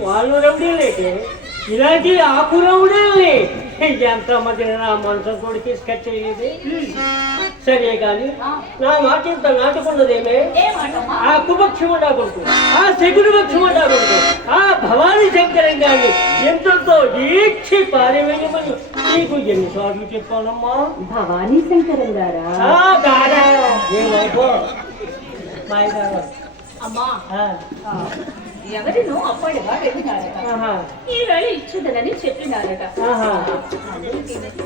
వాళ్ళు రౌడీలేటే? ఇలాంటి ఆకు రౌడీల్ని ఎంత మంది నా మనసు కొడికి స్కెచ్ అయ్యేది సరే కానీ నా మాట ఇంత నాటుకున్నదేమే? ఆ కుపక్షముడా కొడుకు ఆ శకుని పక్షముడా కొడుకు ఆ భవానీ శంకరం గారి ఎంతతో ఈక్షి పారివేయమని నీకు ఎన్నిసార్లు చెప్పానమ్మా? భవానీ శంకరం గారా? ఆ గాడా ఏమైపో మాయగారా అమ్మా. ఎవరినో అప్పటిగా వెళ్ళినారట. ఈ వేళ ఇచ్చుదనని చెప్పినారట.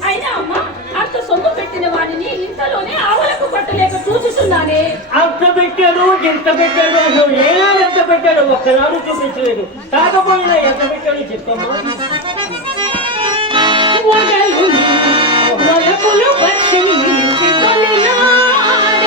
అయినా అమ్మా అంత సొమ్ము పెట్టిన వాడిని ఇంతలోనే ఆవులకు పట్టలేక చూస్తున్నానే అంత పెట్టాడు ఎంత పెట్టాడు అసలు ఏనాడు ఎంత పెట్టాడు ఒక్కనాడు చూపించలేదు. కాకపోయినా ఎంత పెట్టాడు చెప్పమ్మా. వలపులు వర్షించి తొలినాడే.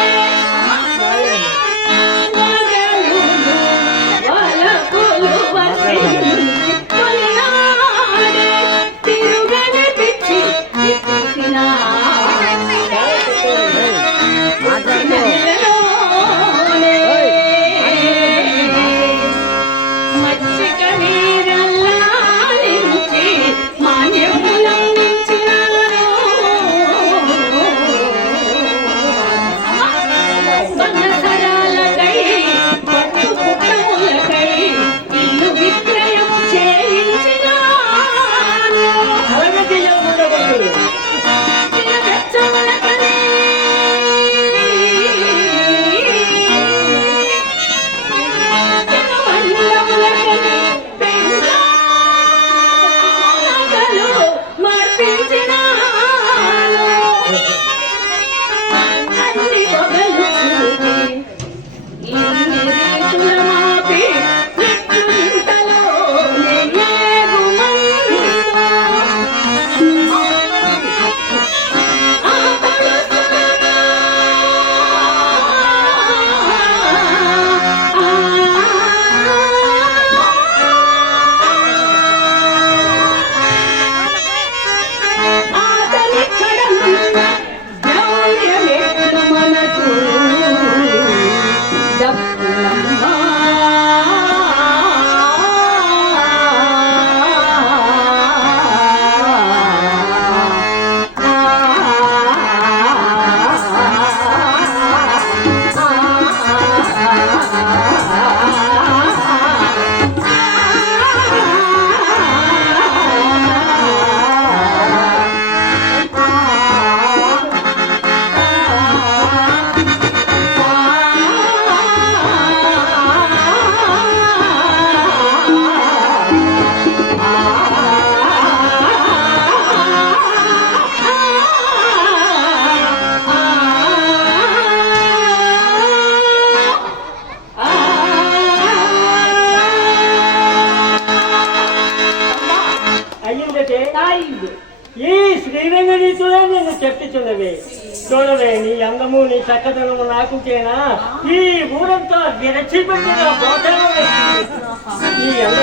నీ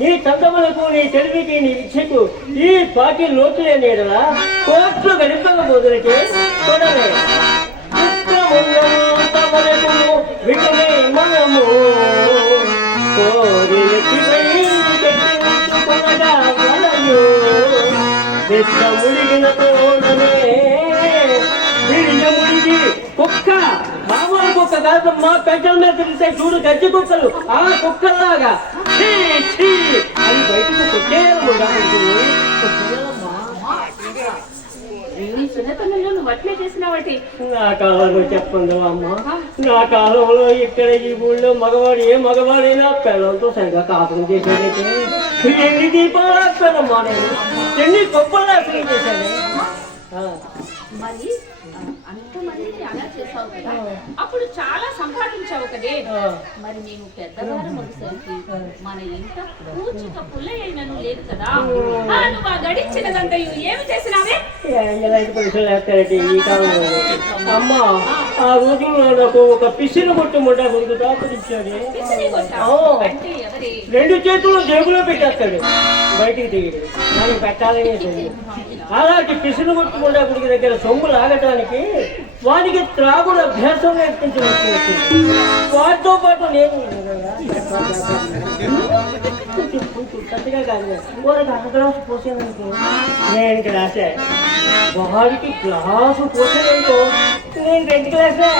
నీ చందములకు నీ తెలివికి నీ విద్యకు ఈ పాటి లోతులే లేనిడలా కోట్లు గడిపకపోదులకి చూడవే చిత్తమున్నంతవరకు విటమే మనము. కోరినటిపై పెట్టించుకొనగా వలయు కుక్క మామూలు కుక్క కాదమ్మా పెద్దల మీద తిరిగితే చూడు గజ్జి కుక్కలు ఆ కుక్కల్లాగా. బయటకు కొట్టేయాలమ్మా నీ చిన్నతనంలో నువ్వు అట్లే చేసినావటి? నా కాలంలో చెప్పండి అమ్మ. నా కాలంలో ఇక్కడ ఈ ఊళ్ళో మగవాడు ఏ మగవాడైనా పిల్లలతో సరిగా కాపురం చేసేదైతే ఎన్ని దీపాలు నేను? ఎన్ని గొప్పలు చేశాను మరి అలా చేసావు కదా? అప్పుడు చాలా సంపాదించావు కదే. మరి మేము పెద్దవారం వచ్చేసరికి మన ఇంట పూచిక పుల్లయ్యను లేదు కదా? నువ్వు ఆ గడించినదంతా ఏమి చేసినావే? అమ్మ ఆ. రోజుల్లో నాకు ఒక పిసిని కొట్టు ముడ్డ ముందు దాపరించాడు రెండు చేతులు జేబులో పెట్టేస్తాడు. బయటికి దిగి నాకు పెట్టాలని అలాంటి పిసిని కొట్టుకుండా గుడికి దగ్గర సొమ్ము లాగటానికి వానికి త్రాగుడు అభ్యాసం నేర్పించవచ్చు వచ్చింది. వాటితో పాటు నేను కరెక్ట్గా గ్లాసు పోసాననుకో నేను గ్లాసే వాడికి గ్లాసు పోసాననుకో నేను రెండు గ్లాసే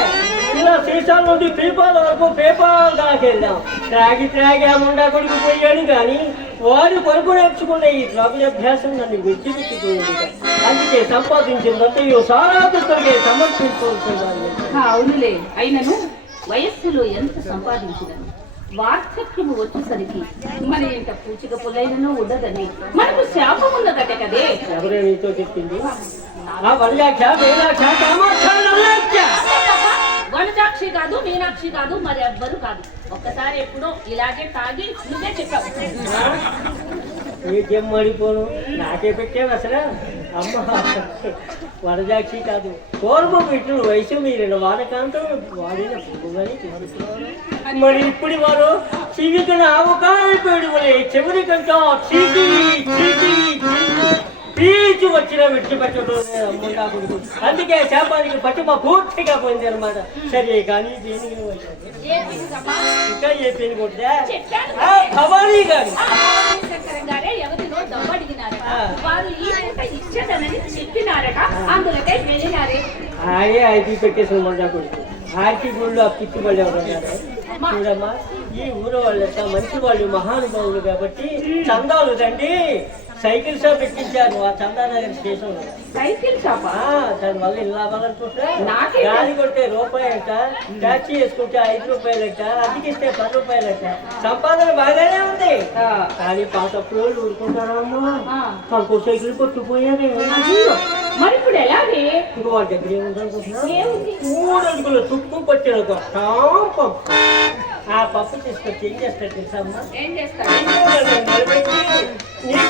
ఇలా సీసాల నుండి పీపాల వరకు పేపాల్ దాకా వెళ్ళాం త్రాగి త్రాగి ఆ ముండా కొడుకు పోయాడు కానీ వాడి కొరకు నేర్చుకున్న ఈ ద్రవ్య అభ్యాసం నన్ను విడిచిపెట్టిపోయింది అందుకే సంపాదించిందంతా సారా పుస్తకే సమర్పించుకోవాల్సింది అవునులే. అయినను వయస్సులో ఎంత సంపాదించినను? వార్ధక్యము వచ్చేసరికి మన ఇంట పూచిక పుల్లైనను ఉండదని. మనకు శాపం ఉన్నదట కదే. ఎవరే నీతో చెప్పింది? వనజాక్షి కాదు మీనాక్షి కాదు మరి ఎవ్వరు కాదు. ఒక్కసారి ఎప్పుడో ఇలాగే తాగి నువ్వే చెప్పావు. నీకేం మడిపోను. నాకే పెట్టావు అసలు అమ్మ వరజాక్షి కాదు. పూర్వం పెట్టిన వయసు మీరిన వాడకాంతం వాడిన పువ్వులని చూపిస్తున్నారు మరి ఇప్పుడు వారు చివికన ఆవకాయ పేడువలే చివరి కంట చీకి చీకి పీచు వచ్చిన విడిచిపెట్టడం అమ్మంటా కొడుకు. అందుకే శాపానికి పట్టుమ పూర్తిగా పోయింది అనమాట సరే కానీ దేనికి? ఇంకా ఏ పేరు కొట్టా భవానీ గారు. చెప్పినారట. అందులకై వెళ్ళినారే. ఆయే పెట్టేసిన మొండా కొడుకు. ఆర్కి గుళ్ళు ఆ పిచ్చి వాళ్ళు ఎవరున్నారు? చూడమ్మా ఈ ఊరు వాళ్ళంతా మంచి వాళ్ళు మహానుభావులు కాబట్టి చందాలు రండి సైకిల్ షాప్ ఎక్కించారు ఆ చందానగర్ స్టేషన్లో సైకిల్ షాపా? ఆ, దానివల్ల ఇల్లు లాభాలనుకుంటా నాకే గాలి కొడితే రూపాయట ట్యాక్సీ వేసుకుంటే ఐదు రూపాయలట అద్దెకిస్తే పది రూపాయలట సంపాదన బాగానే ఉంది. కానీ పాతప్పుడు వాళ్ళు ఊరుకుంటారమ్మా సైకిల్ కొట్టుకుపోయారే. అయ్యో, మరి ఇప్పుడు ఎలాగే? ఇంకో వాళ్ళ దగ్గర ఏముందనుకుంటున్నా ఏముంది? మూడు అడుగులు తుప్పు పట్టిన ఒక. ఆ పప్పు తీసుకొచ్చి ఏం తెలుసమ్మా చేస్తారు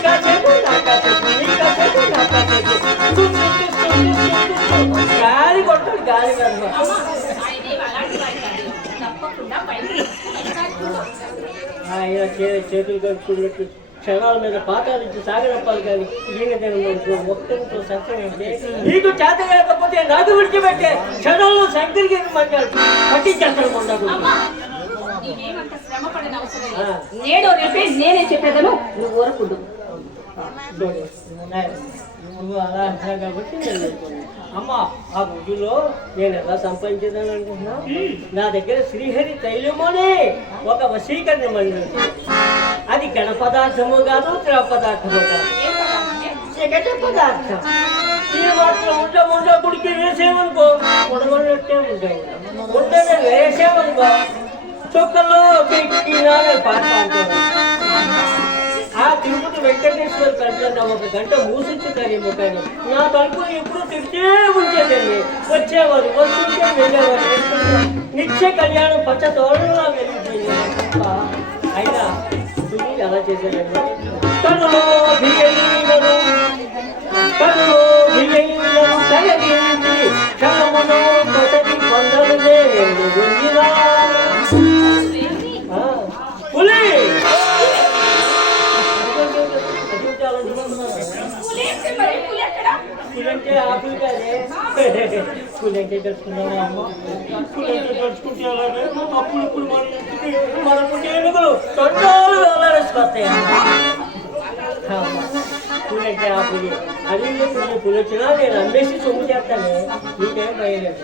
కాసేపు, కాసేపు, కాసేపు, కాసేపు. తుప్పు. గాలి కొట్టాడు గాలి ఆయన చేతులు కట్టుకున్నట్టు క్షణాల మీద పాతాలు ఇచ్చి సాగనప్పాలి కానీ ఈయన తినడానికి ఒక్కరితో సత్యం అంటే నీకు చేత లేకపోతే నాకు విడిచిపెట్టే క్షణంలో శంకరికి మంటాడు పట్టించేస్తాడు మొండకు. నేడో రేపే నేనే చెప్పేదను నువ్వు ఊరకుడు. నువ్వు అలా అంటావు కాబట్టి. అమ్మ ఆ రోజుల్లో నేను ఎలా సంపాదించేదని అనుకుంటున్నా నా దగ్గర శ్రీహరి తైలమోనే ఒక వశీకరణ మంది అది గణ పదార్థము కాదు ద్రవ పదార్థము కాదు. పదార్థం? ఈ మాత్రం ఉండ ఉండ గుడికి ఉడగొన్నట్టే ఉంటాయి. ఉండని వేసేవనుకో చుక్కలో పెక్కినానే పాట ఆ తిరుపతి వెంకటేశ్వర కళ్యాణం ఒక గంట మూసించుతారేమో కానీ నా తలుపులు ఎప్పుడు తిరిగే ఉంచేదండి వచ్చేవారు వస్తుంటే వెళ్ళేవారు నిత్య కళ్యాణం పచ్చ తోడలా వెలిగిపోయింది. అయినా ఇది ఎలా చేశారండి కనులో బియ్యలు కనులో కూలంటే ఆకులు కాదే కూలంటే తెచ్చుకున్నావా అమ్మ కూలంటే తెచ్చుకుంటే అలాగే అప్పులు ఇప్పుడు మన ఇంటికి మన పుట్టేందుకులు తొట్టాలు అది పూలు పూలు వచ్చినా నేను అమ్మేసి సొమ్ము చేస్తాను నీకేం భయలేదు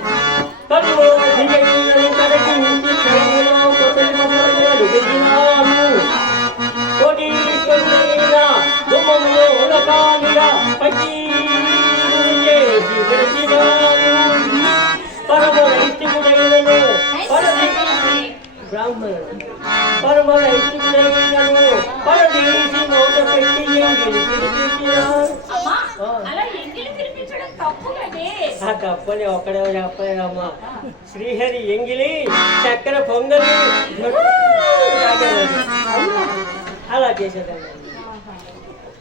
కదే. ఆ తప్పని ఒక్కడే చెప్పలేదమ్మా. శ్రీహరి ఎంగిలి చక్కెర పొంగలి. అలా చేసేదాన్ని తర్వాత అమ్మా ఆ, సరే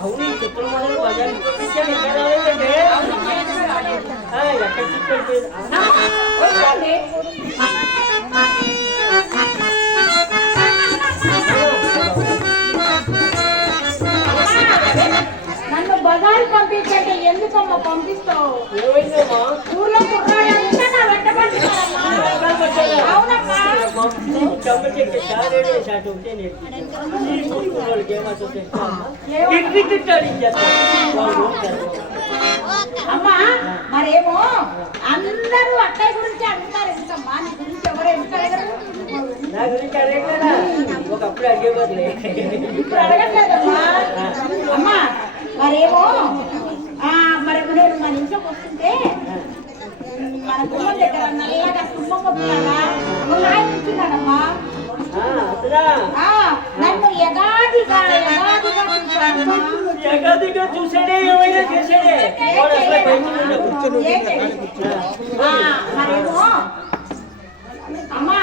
అవును ఈ చిత్రం మనల్ని బజార్కి పంపించాడు ఎక్కడ రాలేదంటే ఎక్కడ చిక్కడిపోయింది నన్ను బజార్ పంపించండి. ఎందుకమ్మా పంపిస్తావు? అమ్మా? మరేమో? అందరూ అక్కయ్య గురించి అడుగుతారు ఎందుకమ్మా? నీ గురించి ఎవరు ఎందుకు అడగరు నా గురించి అడగలేదా ఒకప్పుడు అడిగేవారులే ఇప్పుడు అడగట్లేదమ్మా. అమ్మా మరేమో? మరి నేను మన ఇంట్లోకి వస్తుంటే మన గుమ్మం దగ్గర నల్లగా కొట్టులాగా ఒక ఆయన కూర్చున్నాడమ్మా నన్ను యగాదిగా చూసాడే ఏమైనా చేసాడే అమ్మా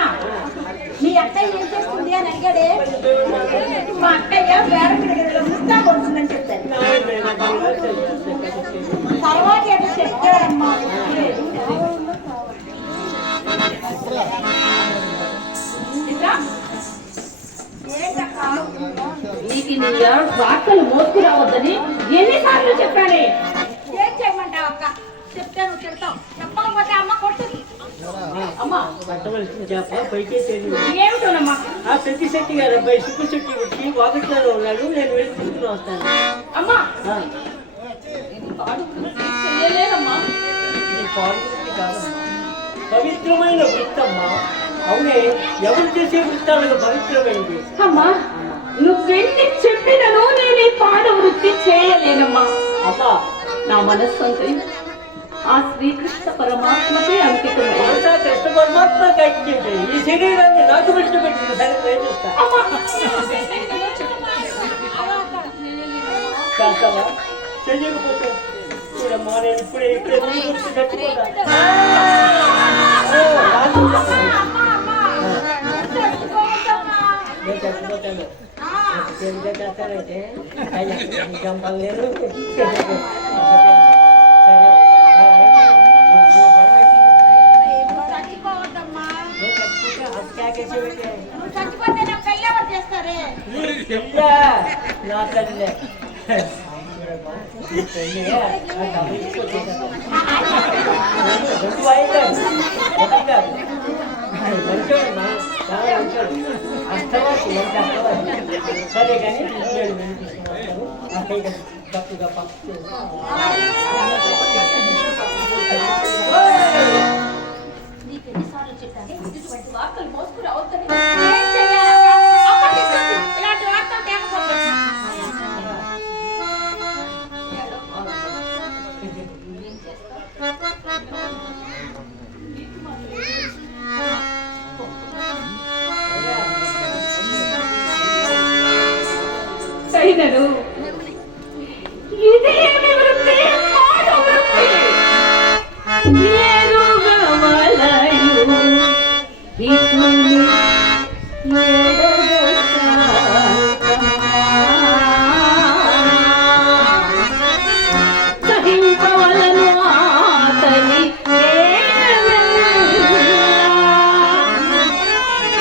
మీ అత్తయ్య ఏం చేస్తుంది అని అడిగాడే? మా అత్తయ్య వేరే కొడుతుందని చెప్పారు తర్వాత ఏదో? ఏంటక్కా? నీకు నీ వార్తలు మోసుకురావద్దని ఎన్నిసార్లు చెప్పానే ఏం చేయమంటావు అక్క? చెప్తే నువ్వు తిడతావు. చెప్పకపోతే అమ్మ కొడుతుంది. అమ్మా ఏమిటోనమ్మా? ఆ శెట్టి గారు అబ్బాయి సుబ్బు శెట్టి వచ్చి వాకిట్లో ఉన్నాడు. నేను వెళ్ళి తీసుకుని వస్తాను. అమ్మా! ఇది కాదమ్మా. పవిత్రమైన వృత్తమ్మా. అవునే ఎవరు చేసే వృత్తాలకు పవిత్రమైనది అమ్మా నువ్వెన్ని చెప్పినను నేను ఈ పాడ వృత్తి చేయలేనమ్మా. అమ్మా నా మనస్సంతా ఆ శ్రీకృష్ణ పరమాత్మకే మనసా కృష్ణ పరమాత్మ కట్టింది ఈ శరీరాన్ని నాకు సరే ప్రయత్నిస్తా చెయ్యకపోతే చూడమ్మా నేను ఇప్పుడే ఇప్పుడే చచ్చిపోతా. చూడమ్మా, నీ పెళ్ళి ఆ డబ్బులు ఇచ్చుకొచ్చేసాను. రెండు వాయిదాలు. ఒకటి కాదు. మంచోడమ్మా, అష్టవాసి, అష్టవాసి. సరే కానీ తప్పుగా నీకు ఎన్నిసార్లు వార్తలు మోసుకురావద్దని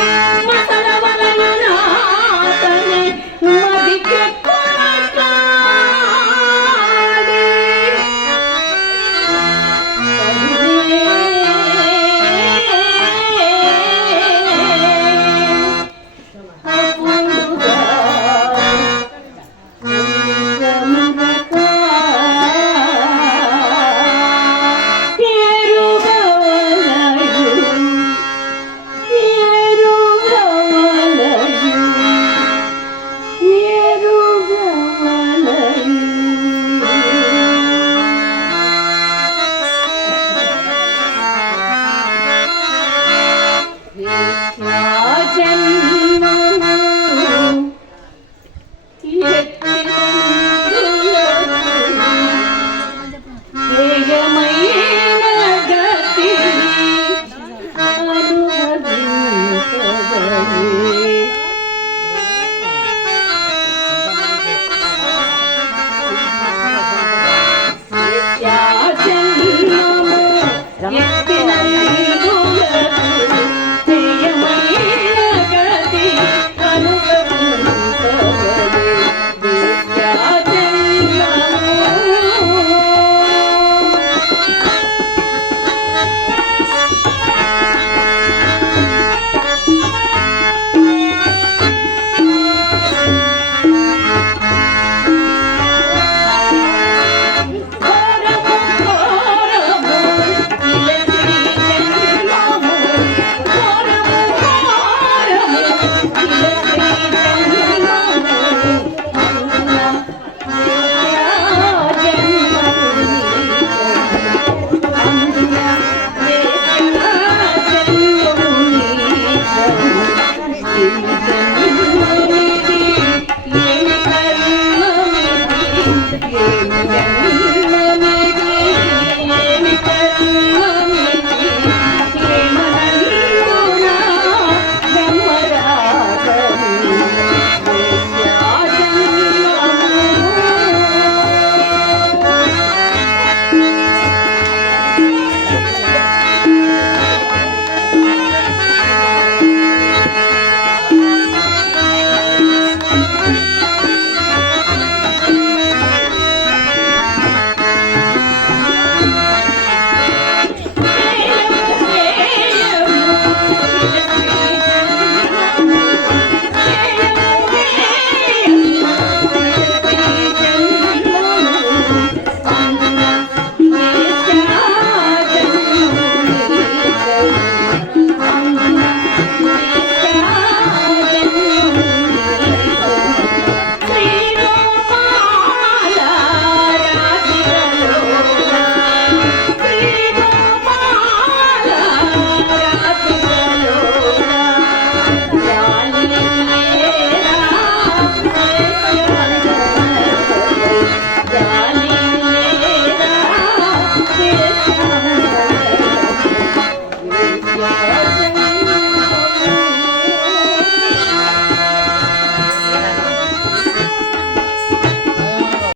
Mata!